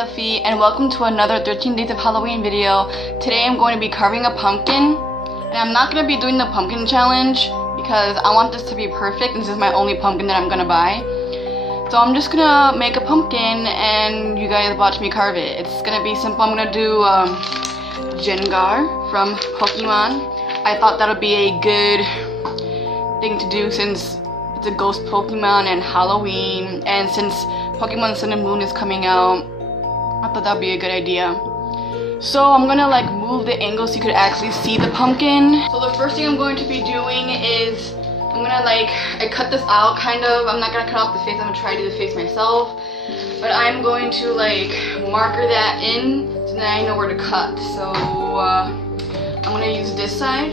Steffi, and welcome to another 13 Days of Halloween video. Today I'm going to be carving a pumpkin, and I'm not going to be doing the pumpkin challenge because I want this to be perfect, and this is my only pumpkin that I'm going to buy. So I'm just going to make a pumpkin, and you guys watch me carve it. It's going to be simple. I'm going to do Jengar from Pokemon. I thought that would be a good thing to do since it's a ghost Pokemon and Halloween, and since Pokemon Sun and Moon is coming out, I thought that would be a good idea. So I'm gonna move the angle so you could actually see the pumpkin. So the first thing I'm going to be doing is I'm gonna I cut this out kind of. I'm not gonna cut off the face, I'm gonna try to do the face myself. But I'm going to marker that in so then I know where to cut. So I'm gonna use this side.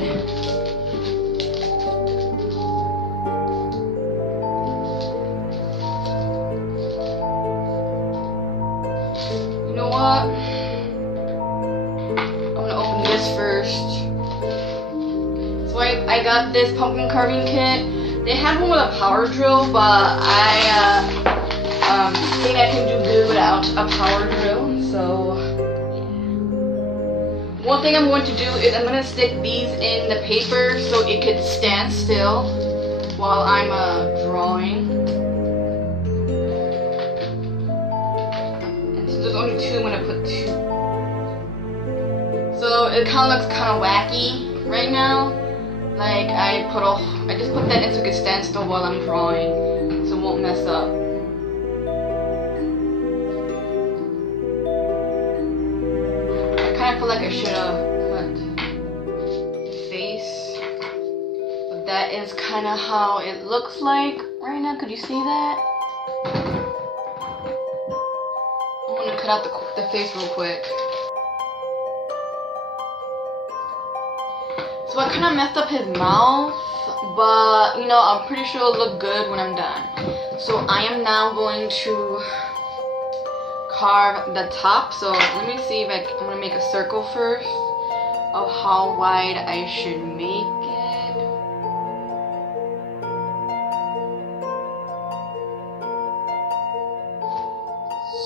You know what? I'm gonna open this first. So I got this pumpkin carving kit. They had one with a power drill, but I think I can do good without a power drill. So yeah. One thing I'm going to do is I'm gonna stick these in the paper so it could stand still while I'm drawing. There's only two, I'm gonna put two. So it kind of looks kind of wacky right now. I just put that in so it can stand still while I'm drawing, so it won't mess up. I kind of feel like I should have cut the face, but that is kind of how it looks like right now. Could you see that? I'm gonna cut out the face real quick. So I kind of messed up his mouth, but I'm pretty sure it'll look good when I'm done. So I am now going to carve the top. So let me see if I'm gonna make a circle first of how wide I should make it.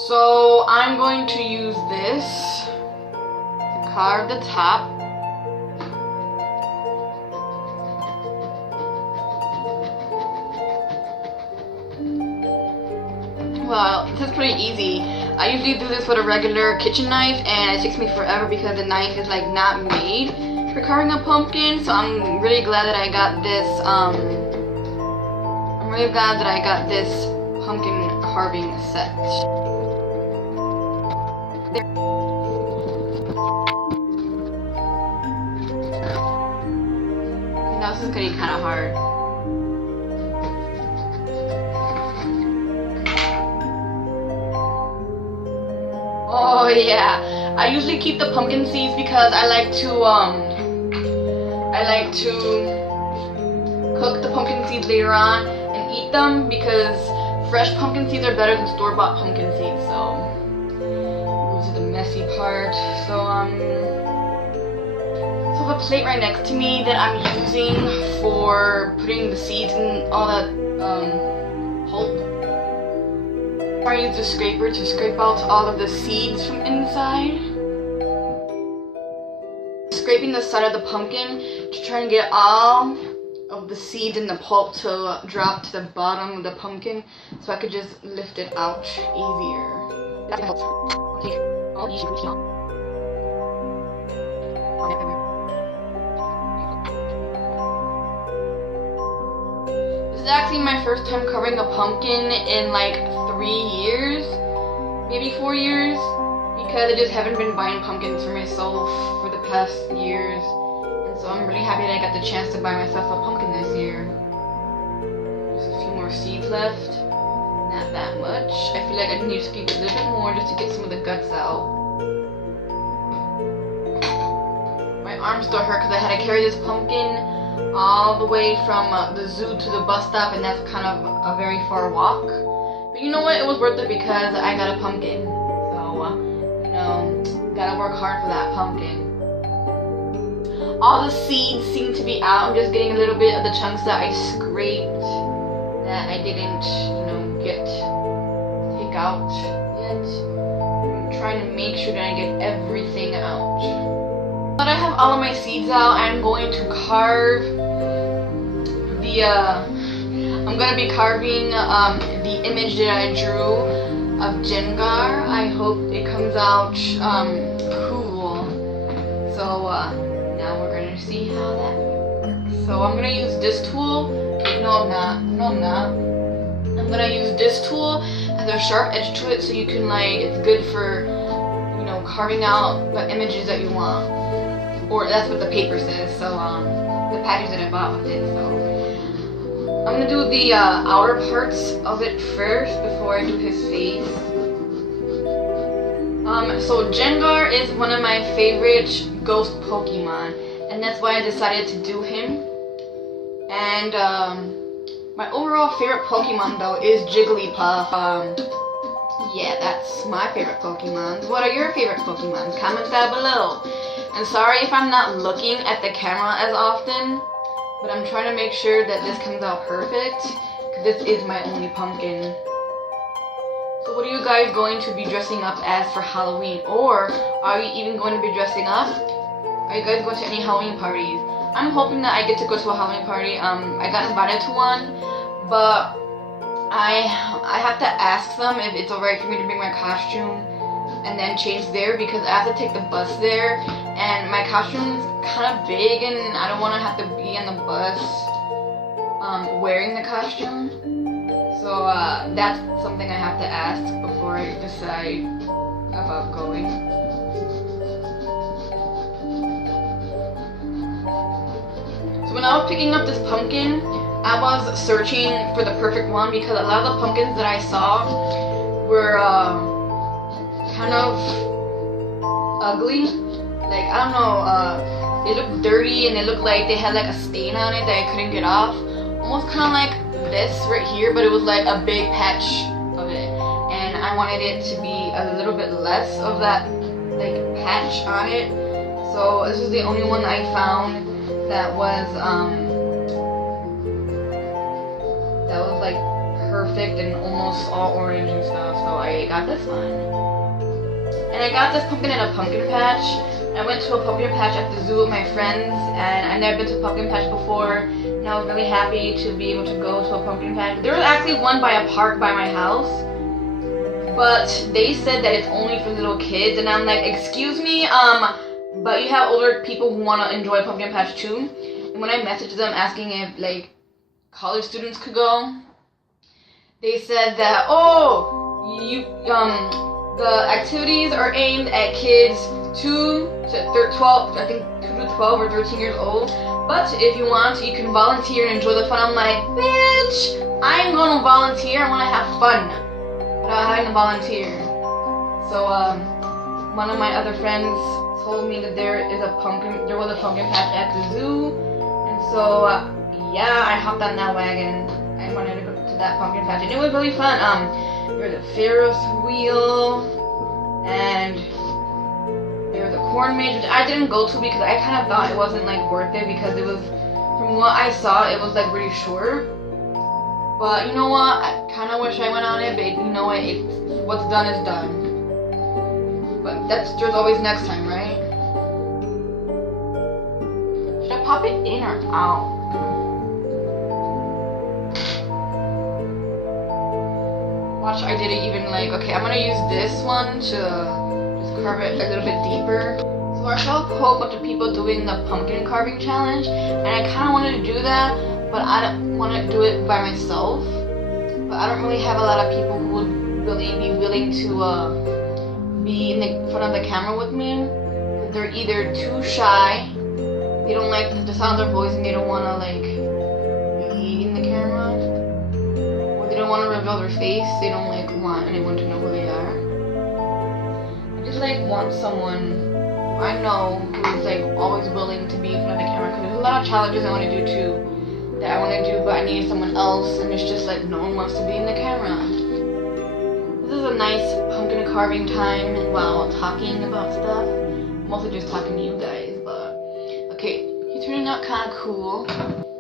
So I'm going to use this to carve the top. Well, this is pretty easy. I usually do this with a regular kitchen knife, and it takes me forever because the knife is not made for carving a pumpkin. So I'm really glad that I got this. I'm really glad that I got this pumpkin carving set. Now this is gonna be kind of hard. Oh yeah, I usually keep the pumpkin seeds because I like to cook the pumpkin seeds later on and eat them, because fresh pumpkin seeds are better than store-bought pumpkin seeds. So move to the messy part. So the plate right next to me that I'm using for putting the seeds and all that pulp. I use the scraper to scrape out all of the seeds from inside. Scraping the side of the pumpkin to try and get all of the seeds and the pulp to drop to the bottom of the pumpkin so I could just lift it out easier. That helps. Take all these roots out. This is actually my first time carving a pumpkin in 3 years, maybe 4 years, because I just haven't been buying pumpkins for myself for the past years, and so I'm really happy that I got the chance to buy myself a pumpkin this year. There's a few more seeds left, not that much. I feel like I need to scrape a little bit more just to get some of the guts out. My arms still hurt because I had to carry this pumpkin all the way from the zoo to the bus stop, and that's kind of a very far walk. But you know what? It was worth it because I got a pumpkin. So, gotta work hard for that pumpkin. All the seeds seem to be out. I'm just getting a little bit of the chunks that I scraped that I didn't, take out yet. trying to make sure that I get everything out. Now that I have all of my seeds out, I'm going to carve the, I'm going to be carving the image that I drew of Jengar. I hope it comes out cool. So now we're going to see how that works. So I'm going to use this tool. No, I'm not. No, I'm not. I'm going to use this tool as a sharp edge to it so you can like, it's good for, you know, carving out the images that you want. Or that's what the paper says. So the package that I bought with it. So I'm going to do the outer parts of it first before I do his face. So Jengar is one of my favorite ghost Pokemon, and that's why I decided to do him. And my overall favorite Pokemon though is Jigglypuff. Yeah, that's my favorite Pokemon. What are your favorite Pokemon? Comment down below. And sorry if I'm not looking at the camera as often, but I'm trying to make sure that this comes out perfect, because this is my only pumpkin. So what are you guys going to be dressing up as for Halloween? Or are you even going to be dressing up? Are you guys going to any Halloween parties? I'm hoping that I get to go to a Halloween party. I got invited to one, but I have to ask them if it's alright for me to bring my costume and then change there, because I have to take the bus there, and my costume's kind of big and I don't want to have to be on the bus wearing the costume. So that's something I have to ask before I decide about going. So when I was picking up this pumpkin, I was searching for the perfect one, because a lot of the pumpkins that I saw were kind of ugly. Like, I don't know, they looked dirty and they looked like they had like a stain on it that I couldn't get off. Almost kind of like this right here, but it was like a big patch of it, and I wanted it to be a little bit less of that like patch on it. So this was the only one I found that was like perfect and almost all orange and stuff. So I got this one, and I got this pumpkin at a pumpkin patch. I went to a pumpkin patch at the zoo with my friends, and I've never been to a pumpkin patch before, and I was really happy to be able to go to a pumpkin patch. There was actually one by a park by my house, but they said that it's only for little kids, and I'm like, excuse me, but you have older people who want to enjoy pumpkin patch too. And when I messaged them asking if like college students could go, they said that, oh, the activities are aimed at kids 2 to 12, I think 2 to 12 or 13 years old. But if you want, you can volunteer and enjoy the fun. I'm like, bitch, I'm gonna volunteer. I wanna have fun without having to volunteer. So one of my other friends told me that there was a pumpkin patch at the zoo, and so yeah, I hopped on that wagon. I wanted to go to that pumpkin patch, and it was really fun. There was a Ferris wheel, and there was a corn maze, which I didn't go to because I kind of thought it wasn't like worth it, because it was, from what I saw, it was like really short. But you know what? I kind of wish I went on it, but you know what? What's done is done. But there's always next time, right? Should I pop it in or out? Watch, I did it even like, okay, I'm gonna use this one to just carve it a little bit deeper. So I saw a whole bunch of people doing the pumpkin carving challenge, and I kind of wanted to do that, but I don't want to do it by myself. But I don't really have a lot of people who would really be willing to be in the front of the camera with me. They're either too shy, they don't like the sound of their voice, and they don't want to like be in the camera, or they don't want to reveal their face. They don't like want anyone to know who they are. I just like want someone I know who's like always willing to be in front of the camera, because there's a lot of challenges I want to do too that I want to do, but I need someone else, and it's just like no one wants to be in the camera. This is a nice pumpkin carving time while talking about stuff. Mostly just talking to you guys, but okay, he's turning out kind of cool.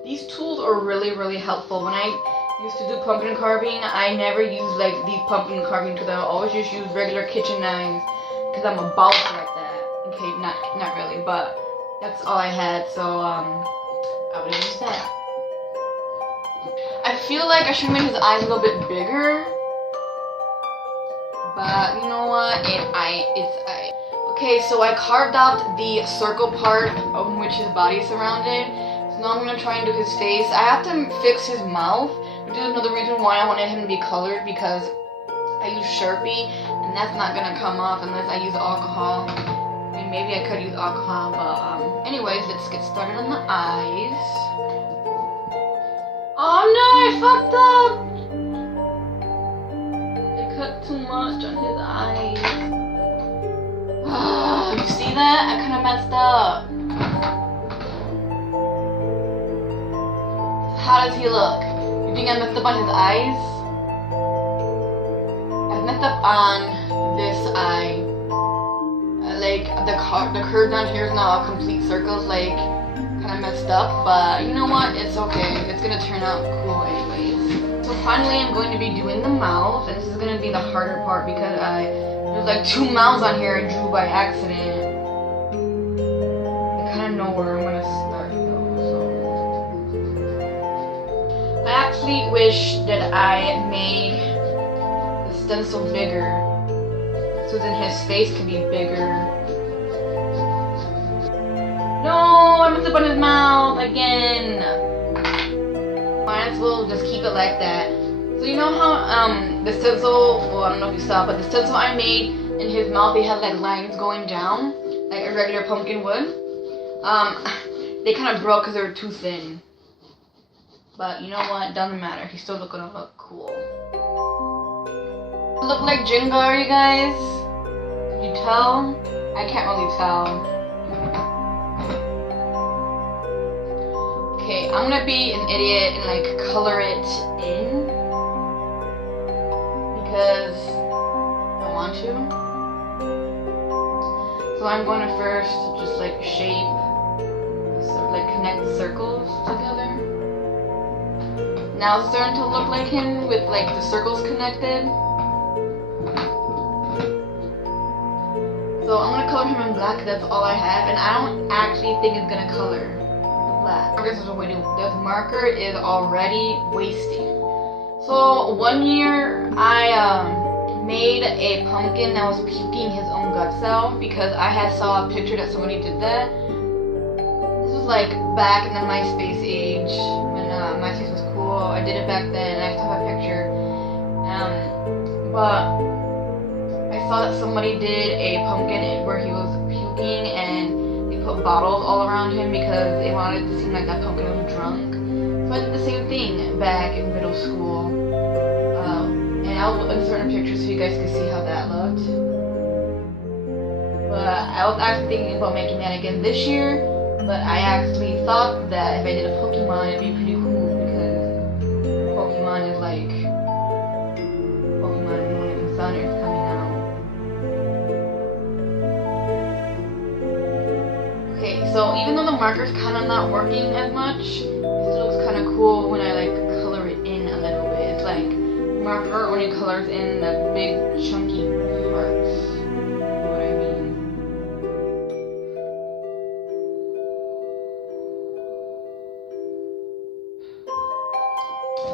These tools are really, really helpful. When I used to do pumpkin carving, I never used like these pumpkin carving tools. I always just use regular kitchen knives. because I'm a boss like that. Okay, not really, but that's all I had, so I would use that. I feel like I should make his eyes a little bit bigger, but you know what? It's I. Okay, so I carved out the circle part of which his body is surrounded. So now I'm gonna try and do his face. I have to fix his mouth, which is another reason why I wanted him to be colored, because I use Sharpie, and that's not gonna come off unless I use alcohol. I mean, maybe I could use alcohol, but anyways, let's get started on the eyes. Oh no, I fucked up! I cut too much on his eyes. You see that? I kinda messed up. How does he look? You think I messed up on his eyes? I messed up on this eye. Like the curve down here is not a complete circle. It's like kind of messed up, but you know what? It's okay. It's gonna turn out cool anyways. So finally, I'm going to be doing the mouth, and this is gonna be the harder part because there's like 2 mouths on here I drew by accident. I kind of know where I'm gonna start though. So I actually wish that I made the stencil bigger, so then his face could be bigger. No, I messed up on his mouth again. Might as well just keep it like that. So you know how the stencil, well, I don't know if you saw, but the stencil I made in his mouth, they had like lines going down, like a regular pumpkin would. They kind of broke because they were too thin. But you know what? It doesn't matter. He's still gonna look cool. Look like Jenga, you guys? Can you tell? I can't really tell. Okay, I'm gonna be an idiot and like color it in because I want to. So I'm going to first just like shape, sort of like connect the circles together. Now it's starting to look like him with like the circles connected. So I'm gonna color him in black. That's all I have, and I don't actually think it's gonna color black. I guess there's a way to. This marker is already wasting. So one year I made a pumpkin that was puking his own guts out because I had saw a picture that somebody did that. This was like back in the MySpace age when MySpace was cool. I did it back then. I still have a picture. But I saw that somebody did a pumpkin where he was puking and they put bottles all around him because they wanted it to seem like that pumpkin was drunk. So I did the same thing back in middle school. And I'll insert a picture so you guys can see how that looked. But I was actually thinking about making that again this year, but I actually thought that if I did a Pokemon, it'd be pretty cool because Pokemon is like Pokemon Moon and Sun is coming out. Okay, so even though the marker's kind of not working as much, it still looks kind of cool when I like color it in a little bit. It's like marker only colors in the big chunky parts. You know what I mean?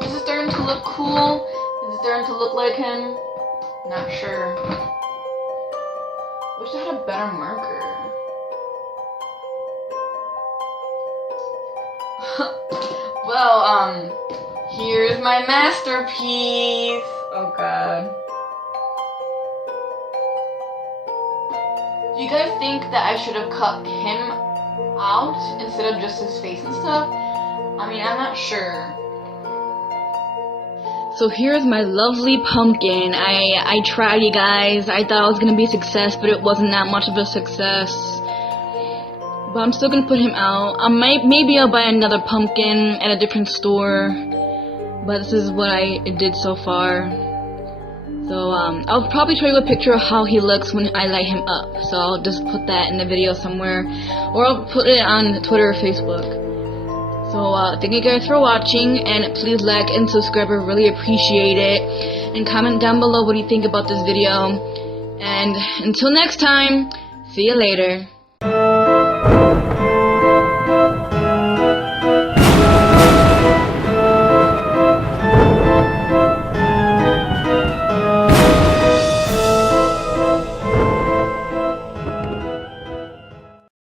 Is it starting to look cool? Is it starting to look like him? Not sure. Wish I had a better marker. Well, here's my masterpiece. Oh god. Do you guys think that I should have cut him out instead of just his face and stuff? I mean, I'm not sure. So here's my lovely pumpkin. I tried, you guys. I thought it was gonna be a success, but it wasn't that much of a success. But I'm still gonna put him out. Maybe I'll buy another pumpkin at a different store. But this is what I did so far. So I'll probably show you a picture of how he looks when I light him up. So I'll just put that in the video somewhere, or I'll put it on Twitter or Facebook. So thank you guys for watching, and please like and subscribe. I really appreciate it. And comment down below what you think about this video. And until next time, see you later.